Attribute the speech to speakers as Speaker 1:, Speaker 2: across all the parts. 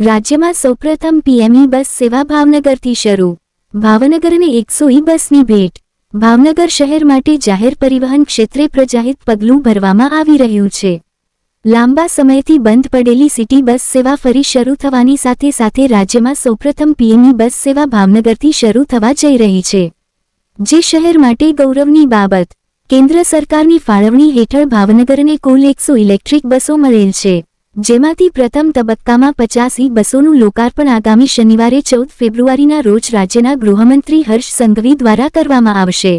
Speaker 1: રાજ્યમાં સૌપ્રથમ પીએમઈ બસ સેવા ભાવનગરથી શરૂ. ભાવનગરને એકસો ઈ બસની ભેટ. ભાવનગર શહેર માટે જાહેર પરિવહન ક્ષેત્રે પ્રજાહિત પગલું ભરવામાં આવી રહ્યું છે. લાંબા સમયથી બંધ પડેલી સિટી બસ સેવા ફરી શરૂ થવાની સાથે સાથે રાજ્યમાં સૌપ્રથમ પીએમઈ બસ સેવા ભાવનગરથી શરૂ થવા જઈ રહી છે. જે શહેર માટે ગૌરવની બાબત. કેન્દ્ર સરકારની ફાળવણી હેઠળ ભાવનગરને કુલ એકસો ઇલેક્ટ્રિક બસો મળેલ છે. જેમાંથી પ્રથમ તબક્કામાં પચાસી બસોનું લોકાર્પણ આગામી શનિવારે ચૌદ ફેબ્રુઆરીના રોજ રાજ્યના ગૃહમંત્રી હર્ષ સંઘવી દ્વારા કરવામાં આવશે.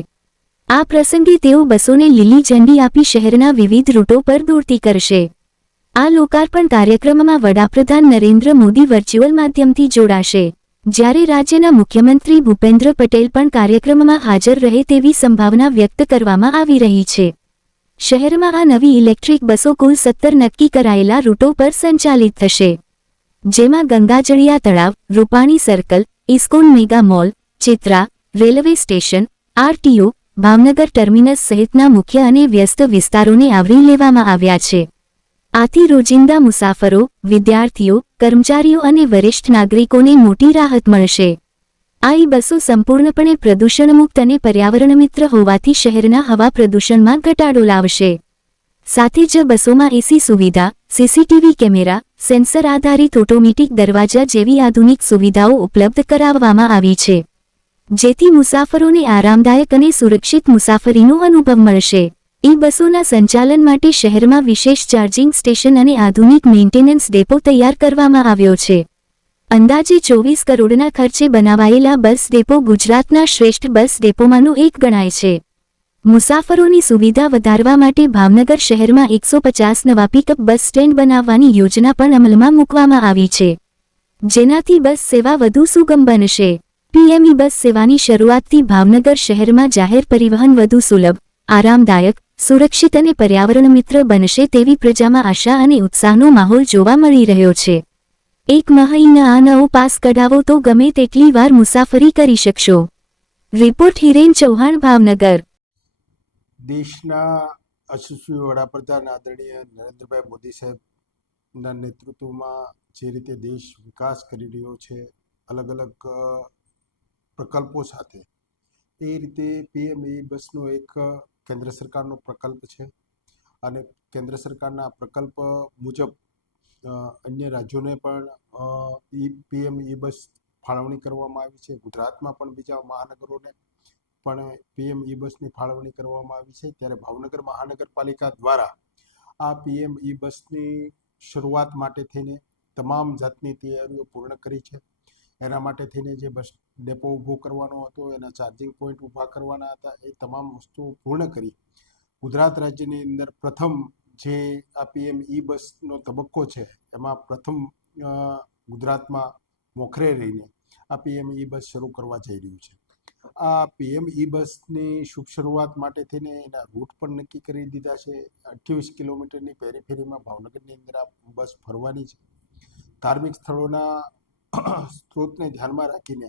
Speaker 1: આ પ્રસંગે તેઓ બસોને લીલી ઝંડી આપી શહેરના વિવિધ રૂટો પર દોડતી કરશે. આ લોકાર્પણ કાર્યક્રમમાં વડાપ્રધાન નરેન્દ્ર મોદી વર્ચ્યુઅલ માધ્યમથી જોડાશે. જ્યારે રાજ્યના મુખ્યમંત્રી ભૂપેન્દ્ર પટેલ પણ કાર્યક્રમમાં હાજર રહે તેવી સંભાવના વ્યક્ત કરવામાં આવી રહી છે. શહેરમાં આ નવી ઇલેક્ટ્રિક બસો કુલ સત્તર નક્કી કરાયેલા રૂટો પર સંચાલિત થશે. જેમાં ગંગાજળિયા તળાવ, Rupani circle, ISKCON mega mall, Chitra, railway station, RTO, Bhavnagar terminus સહિતના મુખ્ય અને વ્યસ્ત વિસ્તારોને આવરી લેવામાં આવ્યા છે. આથી રોજિંદા મુસાફરો, વિદ્યાર્થીઓ, કર્મચારીઓ અને વરિષ્ઠ નાગરિકોને મોટી રાહત મળશે. આ ઈ બસો સંપૂર્ણપણે પ્રદૂષણમુક્ત અને પર્યાવરણમિત્ર હોવાથી શહેરના હવા પ્રદૂષણમાં ઘટાડો લાવશે. સાથે જ બસોમાં એસી સુવિધા સીસીટીવી કેમેરા, સેન્સર આધારિત ઓટોમેટિક દરવાજા જેવી આધુનિક સુવિધાઓ ઉપલબ્ધ કરાવવામાં આવી છે. જેથી મુસાફરોને આરામદાયક અને સુરક્ષિત મુસાફરીનો અનુભવ મળશે. ઈ બસોના સંચાલન માટે શહેરમાં વિશેષ ચાર્જિંગ સ્ટેશન અને આધુનિક મેન્ટેનન્સ ડેપો તૈયાર કરવામાં આવ્યો છે. અંદાજે ચોવીસ કરોડના ખર્ચે બનાવાયેલા બસ ડેપો ગુજરાતના શ્રેષ્ઠ બસ ડેપોમાંનો એક ગણાય છે. મુસાફરોની સુવિધા વધારવા માટે ભાવનગર શહેરમાં એકસો પચાસ નવા પિકઅપ બસ સ્ટેન્ડ બનાવવાની યોજના પણ અમલમાં મૂકવામાં આવી છે. જેનાથી બસ સેવા વધુ સુગમ બનશે. પીએમઈ બસ સેવાની શરૂઆતથી ભાવનગર શહેરમાં જાહેર પરિવહન વધુ સુલભ, આરામદાયક, સુરક્ષિત અને પર્યાવરણ મિત્ર બનશે તેવી પ્રજામાં આશા અને ઉત્સાહનો માહોલ જોવા મળી રહ્યો છે. એક મહિના આ નવો પાસ કઢાવો તો ગમે તેટલી વાર મુસાફરી કરી શકશો. રિપોર્ટ હિરેન ચૌહાણ, ભાવનગર.
Speaker 2: દેશના યશસ્વી વડાપ્રધાન આદરણીય નરેન્દ્રભાઈ મોદી સાહેબના નેતૃત્વમાં જે રીતે દેશ વિકાસ કરી રહ્યો છે અલગ અલગ પ્રકલ્પો સાથે. એ રીતે પીએમઈ બસનો એક કેન્દ્ર સરકારનો પ્રકલ્પ છે અને કેન્દ્ર સરકારના પ્રકલ્પ મુજબ અન્ય રાજ્યોને પણ ઈ પીએમ ઈ બસ ફાળવણી કરવામાં આવી છે. ગુજરાતમાં પણ બીજા મહાનગરોને પણ પીએમ ઈ બસની ફાળવણી કરવામાં આવી છે. ત્યારે ભાવનગર મહાનગરપાલિકા દ્વારા આ પીએમ ઈ બસની શરૂઆત માટે થઈને તમામ જાતની તૈયારીઓ પૂર્ણ કરી છે. એના માટે થઈને જે બસ ડેપો ઊભો કરવાનો હતો, એના ચાર્જિંગ પોઈન્ટ ઊભા કરવાના હતા, એ તમામ વસ્તુઓ પૂર્ણ કરી. ગુજરાત રાજ્યની અંદર પ્રથમ જે આ પીએમ ઈ બસનો તબક્કો છે, એમાં પ્રથમ ગુજરાતમાં મોખરે રહીને આ પીએમ ઈ બસ શરૂ કરવા જઈ રહ્યું છે. આ પીએમ ઈ બસની શુભ શરૂઆત માટે થઈને એના રૂટ પણ નક્કી કરી દીધા છે. અઠ્યાવીસ કિલોમીટરની પેરીફેરીમાં ભાવનગરની અંદર આ બસ ફરવાની છે. ધાર્મિક સ્થળોના સ્ત્રોતને ધ્યાનમાં રાખીને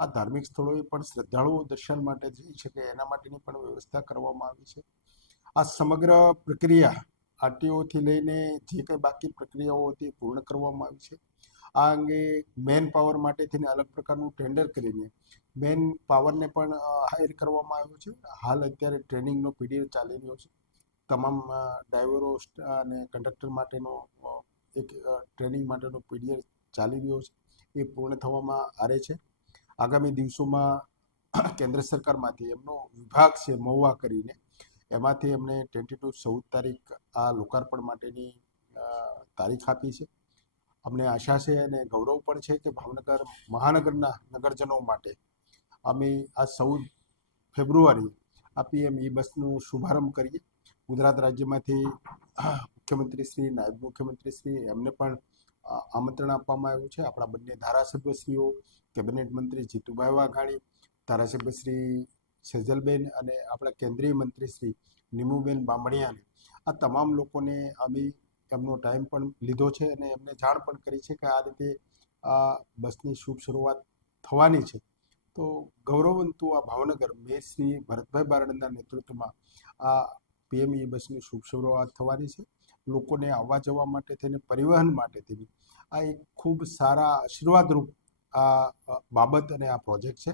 Speaker 2: આ ધાર્મિક સ્થળોએ પણ શ્રદ્ધાળુઓ દર્શન માટે જઈ શકે, એના માટેની પણ વ્યવસ્થા કરવામાં આવી છે. આ સમગ્ર પ્રક્રિયા આરટીઓથી લઈને જે કંઈ બાકી પ્રક્રિયાઓ હતી પૂર્ણ કરવામાં આવી છે. આ અંગે મેન પાવર માટે થઈને અલગ પ્રકારનું ટેન્ડર કરીને મેન પાવરને પણ હાયર કરવામાં આવ્યો છે. હાલ અત્યારે ટ્રેનિંગનો પીરિયડ ચાલી રહ્યો છે. તમામ ડ્રાઈવરો અને કંડક્ટર માટેનો એક ટ્રેનિંગ માટેનો પીરિયડ ચાલી રહ્યો છે. એ પૂર્ણ થવામાં આરે છે. આગામી દિવસોમાં કેન્દ્ર સરકારમાંથી એમનો વિભાગ છે, મહુવા કરીને એમાંથી એમને ટુ ચૌદ તારીખ આ લોકાર્પણ માટેની તારીખ આપી છે. અમને આશા છે અને ગૌરવ પણ છે કે ભાવનગર, મહાનગરના નગરજનો માટે અમે આ ચૌદ ફેબ્રુઆરી આ પીએમ ઈ બસનું શુભારંભ કરીએ. ગુજરાત રાજ્યમાંથી મુખ્યમંત્રી શ્રી, નાયબ મુખ્યમંત્રી શ્રી એમને પણ આમંત્રણ આપવામાં આવ્યું છે. આપણા બંને ધારાસભ્યશ્રીઓ, કેબિનેટ મંત્રી જીતુભાઈ વાઘાણી, ધારાસભ્ય શ્રી સેજલબેન અને આપણા કેન્દ્રીય મંત્રી શ્રી નીમુબેન બામણિયાને આ તમામ લોકોને અમે એમનો ટાઈમ પણ લીધો છે અને એમને જાણ પણ કરી છે કે આ રીતે આ બસની શુભ શરૂઆત થવાની છે. તો ગૌરવંતુ આ ભાવનગર મેં શ્રી ભરતભાઈ બારડના નેતૃત્વમાં આ પીએમઈ બસની શુભ શરૂઆત થવાની છે. લોકોને આવવા જવા માટે થઈને પરિવહન માટે થઈને આ એક ખૂબ સારા આશીર્વાદરૂપ આ બાબત અને આ પ્રોજેક્ટ છે.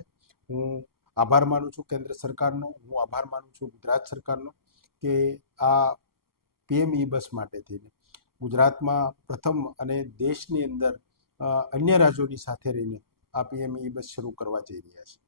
Speaker 2: હું આભાર માનું છું કેન્દ્ર સરકારનો, હું આભાર માનું છું ગુજરાત સરકારનો કે આ પીએમ ઈ બસ માટે થઈને ગુજરાતમાં પ્રથમ અને દેશની અંદર અન્ય રાજ્યોની સાથે રહીને આ પીએમ ઈ બસ શરૂ કરવા જઈ રહ્યા છે.